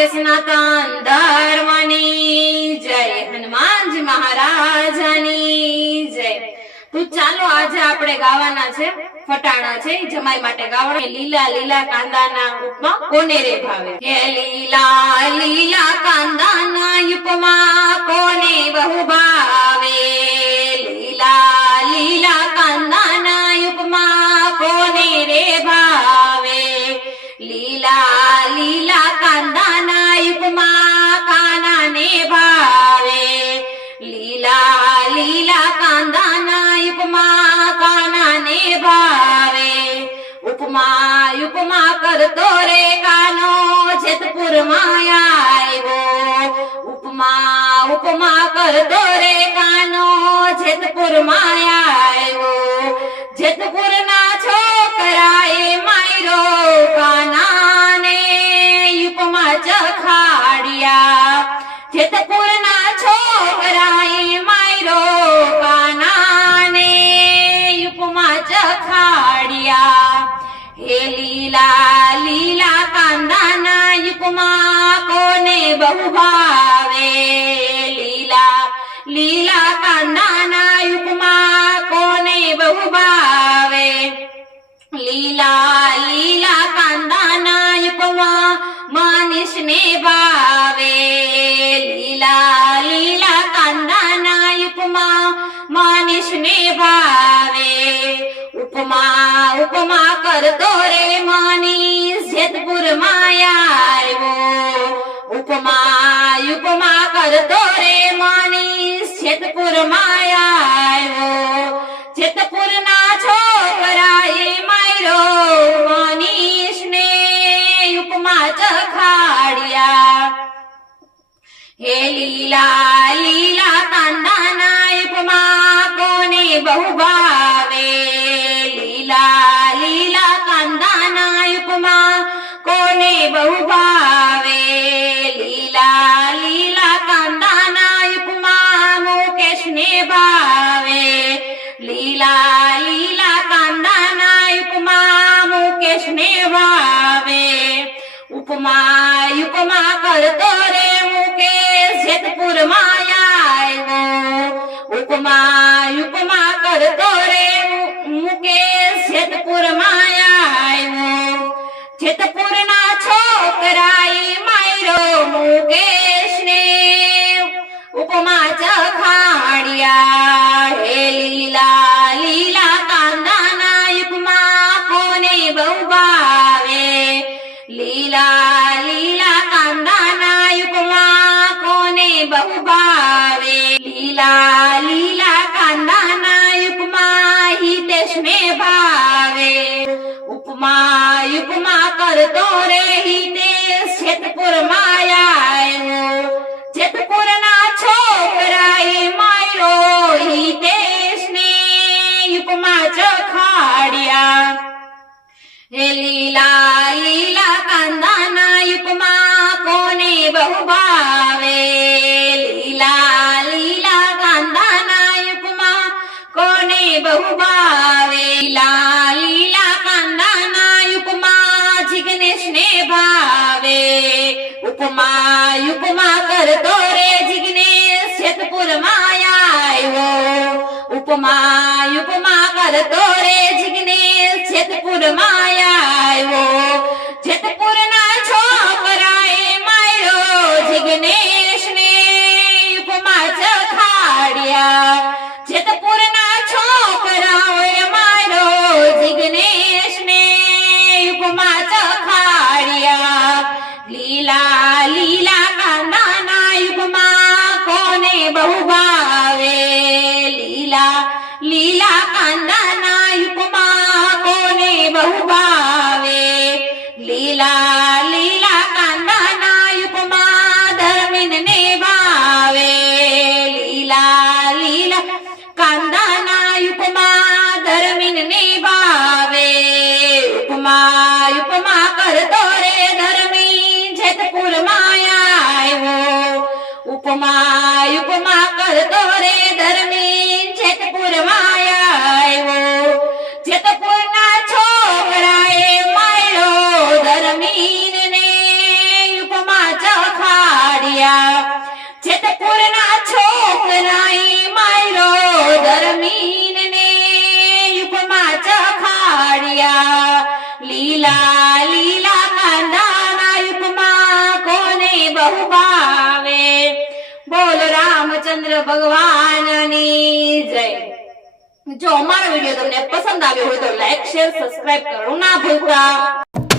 કે સનાતન ધર્મની જય, હનુમાનજી મહારાજની જય। તો ચાલો આજે આપણે ગાવાના છે ફટાણા છે જમાઈ માટે ગાવાના। લીલા લીલા કાંદાના ઉપમા કોને રે ભાવે, હે લીલા લીલા કાંદાના ઉપમા કોને બહુ ભાવે, લીલા લીલા કાંદાના ઉપમા કોને રે ભાવે, લીલા લીલા કાંદાના ઉપમા કાનાને ભાવે, લીલા લીલા કાંદાના ઉપમા કાનાને ભાવે। ઉપમા ઉપમા કરતો રે કાનો જેતપુરમાં આવ્યો, ઉપમા ઉપમા કરતો રે કાનો જેતપુરમાં આવ્યો, જેતપુરના છોકરાએ માર્યો કાનાને ઉપમા ચખાડ્યા, જેતપુરના છોકરાએ માર્યો કાનાને ઉપમા ચખાડ્યા। હે લીલા લીલા કાંદાના ઉપમા કોને બહુ ભાવે, લીલા લીલા કાંદાના ઉપમા કોને બહુ ભાવે, લીલા લીલા કાંદાના ઉપમા માનિશને ભાવે, લીલા લીલા કાંદાના ઉપમા માનિશને ભાવે। ઉપમા ઉપમા કરતો રે માનીશ જેતપુરમાં આવ્યો, ઉપમા ઉપમા કરતો રે માનીશ જેતપુરમાં આવ્યો, જેતપુરના છોકરાએ માર્યો માનીશને ઉપમા ચખાડ્યા। હે લીલા લીલા કાંદાના ઉપમા કોને બહુ ભાવે, લીલા લીલા કાંદાના ઉપમા કોને બહુ ભાવે, લીલા લીલા કાંદાના ઉપમા મુકેશને ભાવે, લીલા લીલા કાંદાના ઉપમા મુકેશને ભાવે। ઉપમા ઉપમા કરતો રે મુકેશ જેતપુરમાં આવ્યો, ઉપમા ઉપમા કરતો રે મુકેશ જેતપુરમાં આવ્યો, જેતપુરના છોકરાએ માર્યો મુકેશને ઉપમા ચખાડ્યા। હે લીલા લીલા કાંદાના ઉપમા કોને બહુ ભાવે, લીલા લીલા કાંદાના ઉપમા કોને બહુ ભાવે, લીલા લીલા કાંદાના ઉપમા હિતેશને ભાવે। ઉપમા ઉપમા કરતો રે હિતેશ જેતપુરમાં આવ્યો, જેતપુરના છોકરાએ માર્યો હિતેશને ઉપમા ચખાડ્યા। હે લીલા લીલા કાંદાના ઉપમા કોને બહુ ભાવે, લીલા લીલા કાંદાના ઉપમા કોને બહુ ભાવે, લીલા લીલા કાંદાના ઉપમા જિગ્નેશને ભાવે। ઉપમા ઉપમા કરતો રે જિગ્નેશ જેતપુરમાં આવ્યો, ઉપમા ઉપમા કરતો રે જિગ્નેશ જેતપુરમાં આવ્યો, જેતપુરના છોકરાએ માર્યો જિગ્નેશને ઉપમા ચખાડ્યા, જેતપુરના છોકરાઓએ માર્યો જિગ્નેશને ઉપમા ચખાડ્યા। લીલા લીલા કાંદાના ઉપમા કોને બહુ ભાવે, લીલા લીલા કાંદાના ઉપમા કોને બહુ ભાવે, લીલા લીલા કાંદાના ઉપમા ધર્મીને ભાવે, લીલા લીલા કાંદાના ઉપમા ધર્મીને ભાવે। ઉપમા ઉપમા કરતો રે ધર્મી જેતપુરમાં આવ્યો, ઉપમા ઉપમા કરતો રે ધર્મી જેતપુરમાં આવ્યો, જેતપુરના છોકરાએ માર્યો ધર્મીને ઉપમા પૂરના છોકરાએ માર્યો ધર્મીનને યુગમાં ચખાડ્યા લીલા લીલા કાંદાના યુગમાં કોને બહુ ભાવે બોલ રામચંદ્ર ભગવાનની જય જો અમારો વિડીયો તમને પસંદ આવ્યો હોય તો લાઈક શેર સબસ્ક્રાઇબ કરવાનું ના ભૂલતા।